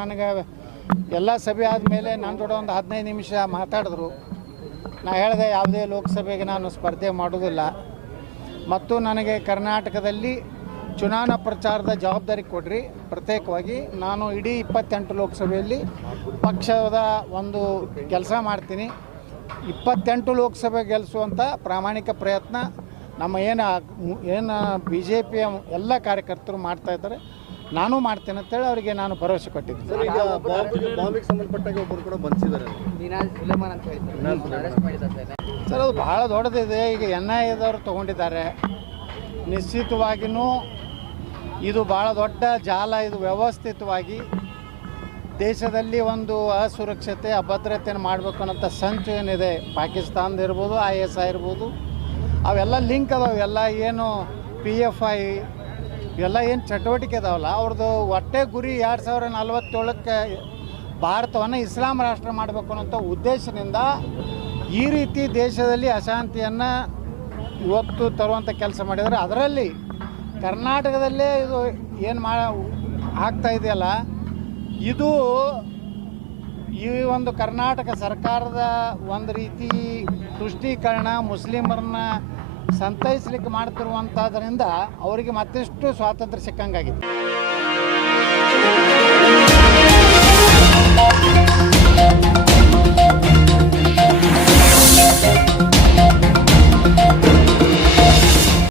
ನನಗೆ ಎಲ್ಲ ಸಭೆ ಆದಮೇಲೆ ನನ್ನ ಜೋಡ ಒಂದು ಹದಿನೈದು ನಿಮಿಷ ಮಾತಾಡಿದ್ರು. ನಾ ಹೇಳಿದೆ ಯಾವುದೇ ಲೋಕಸಭೆಗೆ ನಾನು ಸ್ಪರ್ಧೆ ಮಾಡೋದಿಲ್ಲ. ಮತ್ತು ನನಗೆ ಕರ್ನಾಟಕದಲ್ಲಿ ಚುನಾವಣಾ ಪ್ರಚಾರದ ಜವಾಬ್ದಾರಿ ಕೊಡ್ರಿ. ಪ್ರತ್ಯೇಕವಾಗಿ ನಾನು ಇಡೀ ಇಪ್ಪತ್ತೆಂಟು ಲೋಕಸಭೆಯಲ್ಲಿ ಪಕ್ಷದ ಒಂದು ಕೆಲಸ ಮಾಡ್ತೀನಿ. ಇಪ್ಪತ್ತೆಂಟು ಲೋಕಸಭೆ ಗೆಲ್ಲಿಸುವಂಥ ಪ್ರಾಮಾಣಿಕ ಪ್ರಯತ್ನ ನಮ್ಮ ಏನು ಏನು ಬಿ ಜೆ ಪಿಯ ಎಲ್ಲ ಕಾರ್ಯಕರ್ತರು ಮಾಡ್ತಾ ಇದ್ದಾರೆ. ನಾನು ಮಾಡ್ತೇನೆ ಅಂತೇಳಿ ಅವರಿಗೆ ನಾನು ಭರವಸೆ ಕೊಟ್ಟಿದ್ದೆ ಸರ್ ಈಗ ಬಾಂಬ್ ಬಾಂಬಿಗೆ ಸಂಬಂಧಪಟ್ಟಾಗ ಒಬ್ಬರು ಕೂಡ ಬಂಧಿಸಿದ್ದಾರೆ ದಿನಾಜ್ ಸುಲೇಮಾನ್ ಅಂತ ಹೇಳ್ತಾರೆ ಅರೆಸ್ಟ್ ಮಾಡಿದ್ದಾರೆ ಸರ್ ಅದು ಭಾಳ ದೊಡ್ಡದಿದೆ. ಈಗ ಎನ್ ಐ ಎದವರು ತಗೊಂಡಿದ್ದಾರೆ. ನಿಶ್ಚಿತವಾಗಿಯೂ ಇದು ಭಾಳ ದೊಡ್ಡ ಜಾಲ ಇದು ವ್ಯವಸ್ಥಿತವಾಗಿ ದೇಶದಲ್ಲಿ ಒಂದು ಅಸುರಕ್ಷತೆ ಅಭದ್ರತೆಯನ್ನು ಮಾಡಬೇಕು ಅನ್ನೋಂಥ ಸಂಚು ಏನಿದೆ ಪಾಕಿಸ್ತಾನದ ಇರ್ಬೋದು ಐ ಎಸ್ ಐ ಇರ್ಬೋದು ಅವೆಲ್ಲ ಲಿಂಕ್ ಅದಾವೆ. ಎಲ್ಲ ಏನು ಪಿ ಎಫ್ ಐ ಇವೆಲ್ಲ ಏನು ಚಟುವಟಿಕೆ ಅದಾವಲ್ಲ ಅವ್ರದ್ದು ಒಟ್ಟೆ ಗುರಿ ಎರಡು ಸಾವಿರ ನಲವತ್ತೇಳಕ್ಕೆ ಭಾರತವನ್ನು ಇಸ್ಲಾಂ ರಾಷ್ಟ್ರ ಮಾಡಬೇಕು ಅನ್ನೋಂಥ ಉದ್ದೇಶದಿಂದ ಈ ರೀತಿ ದೇಶದಲ್ಲಿ ಅಶಾಂತಿಯನ್ನು ಇವತ್ತು ತರುವಂಥ ಕೆಲಸ ಮಾಡಿದರೆ ಅದರಲ್ಲಿ ಕರ್ನಾಟಕದಲ್ಲೇ ಇದು ಏನು ಮಾ, ಆಗ್ತಾ ಇದೆಯಲ್ಲ, ಇದು ಈ ಒಂದು ಕರ್ನಾಟಕ ಸರ್ಕಾರದ ಒಂದು ರೀತಿ ತುಷ್ಟೀಕರಣ, ಮುಸ್ಲಿಮರನ್ನ ಸಂತೈಸ್ಲಿಕ್ಕೆ ಮಾಡ್ತಿರುವಂಥದ್ರಿಂದ ಅವರಿಗೆ ಮತ್ತಷ್ಟು ಸ್ವಾತಂತ್ರ್ಯ ಸಿಕ್ಕಂಗಾಗಿದೆ.